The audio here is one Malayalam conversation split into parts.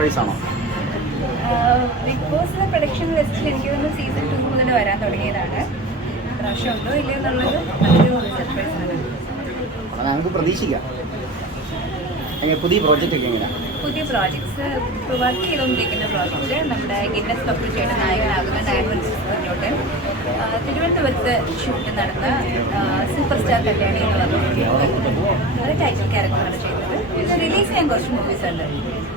സർപ്രൈസ് ആണോ? ബിഗ് ബോസിലെ പ്രൊഡക്ഷൻ ലിസ്റ്റിൽ എനിക്ക് തോന്നുന്നു സീസൺ ടു മുതൽ വരാൻ തുടങ്ങിയതാണ്. പ്രാവശ്യം ഉണ്ടോ ഇല്ലയോ എന്നുള്ളത് നല്ലൊരു സർപ്രൈസ് ആണ്. ഞങ്ങൾക്ക് പ്രതീക്ഷിക്കാം. പുതിയ പ്രോജക്റ്റ് ഒക്കെ എങ്ങനെയാണ് പുതിയ പ്രോജക്ട്സ് ഇപ്പോൾ വർക്ക് ചെയ്തുകൊണ്ടിരിക്കുന്ന പ്രോജക്റ്റ് നമ്മുടെ ഗിന്നസ് കപ്പിൾച്ചയുടെ നായകനാകുന്ന ഡയമണ്ട് തിരുവനന്തപുരത്ത് ഷൂട്ട് നടന്ന സൂപ്പർ സ്റ്റാർ കല്യാണി എന്ന് പറഞ്ഞ അത് ടൈറ്റിൽ ക്യാരക്ടറാണ് ചെയ്തത്. റിലീസ് ചെയ്യാൻ കുറച്ച് മൂവീസ് ഉണ്ട്.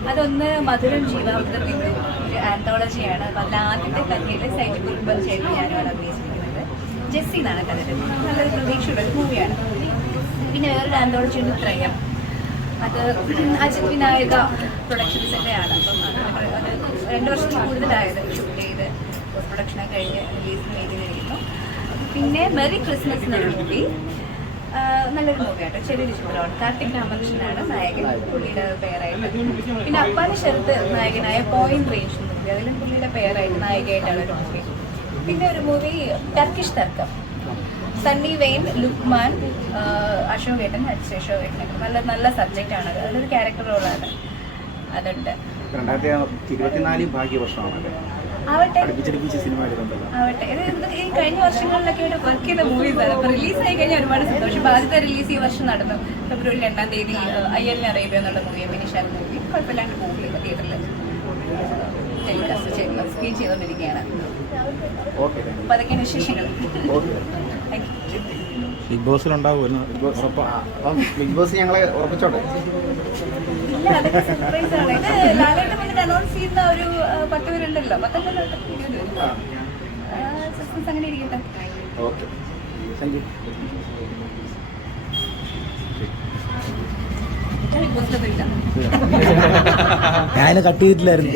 അതൊന്ന് മധുരം ജീവാമൃതം എന്ന് ഒരു ആന്തോളജിയാണ് അപ്പോൾ അതിൽ ആദ്യത്തെ കഥയിൽ സൈറ്റ് കുടുംബം ചേർന്ന് ഞാനാണ് അഭിനയിച്ചിരിക്കുന്നത്. ജെസ്സി എന്നാണ് കഥ നല്ലൊരു പ്രതീക്ഷയുള്ള ഒരു മൂവിയാണ് പിന്നെ വേറൊരു ആന്തോളജി ഉണ്ട് ത്രയം. അത് അജിത് വിനായക പ്രൊഡക്ഷൻസിന്റെ ആണ്. അപ്പം അത് രണ്ട് വർഷത്തിൽ കൂടുതലായത് ഷൂട്ട് ചെയ്ത് പ്രൊഡക്ഷനൊക്കെ കഴിഞ്ഞ് റിലീസിന് വേണ്ടി കഴിയുന്നു പിന്നെ മെറി ക്രിസ്മസ് എന്നൊരു മൂവി നല്ലൊരു മൂവിയാണ് ചെറിയൊരു ചിത്രമാണ് കാർത്തിക് രാമകൃഷ്ണനാണ് നായകൻ. പുള്ളിയുടെ പേരായിട്ട്. പിന്നെ അപ്പാന്റെ ശരത്ത് നായകനായ പോയിന്റ് റേഞ്ച് മൂവി അതിലും പുള്ളിയുടെ പേരായിട്ട് നായികയായിട്ടാണ് ഒരു മൂവി പിന്നെ ഒരു മൂവി ടർക്കിഷ് തർക്കം സണ്ണി വെയിൻ ലുക്മാൻ അശോക് ഏട്ടൻ അശോക് വേട്ടൻ നല്ല നല്ല സബ്ജക്റ്റ് ആണ് അതൊരു ക്യാരക്ടർ റോളാണ് അതുണ്ട്. രണ്ടായിരത്തി ഇരുപത്തിനാല് ഭാഗ്യവർഷമാണല്ലേ ആവട്ടെ. ആവട്ടെ. ഇത് ഈ കഴിഞ്ഞ വർഷങ്ങളിലൊക്കെ ആയിട്ട് വർക്ക് ചെയ്ത മൂവീസ് ആണ് അപ്പോൾ റിലീസ് ആയി കഴിഞ്ഞാൽ ഒരുപാട് സന്തോഷം. ആദ്യത്തെ റിലീസ് ഈ വർഷം നടന്നു. ഫെബ്രുവരി രണ്ടാം തീയതി അയ്യറിനെ അറേബ്യ എന്നുള്ള മൂവി മിനിഷാൽ മൂവി കുഴപ്പമില്ലാണ്ട് പോകില്ല തിയേറ്ററിൽ ടെലികാസ്റ്റ് ചെയ്യുന്നു സ്ക്രീൻ ചെയ്തുകൊണ്ടിരിക്കുകയാണ്. ഓക്കെ അപ്പോൾ അതൊക്കെയാണ് വിശേഷങ്ങൾ. ഓക്കെ താങ്ക് യു ബിഗ് ബോസിലുണ്ടാവുമല്ലോ ബിഗ് ബോസ് ബിഗ് ഞങ്ങളെ ഉറപ്പിച്ചോട്ടെ? അനൗൺസ് ചെയ്യുന്ന ഒരു പത്ത് പേരുണ്ടല്ലോ. പത്തൊമ്പത് സസ്പെൻസ് അങ്ങനെ ഇരിക്കട്ടെ. ഓക്കെ താങ്ക് യു ഞാൻ കട്ട് ചെയ്തിട്ടില്ലായിരുന്നു.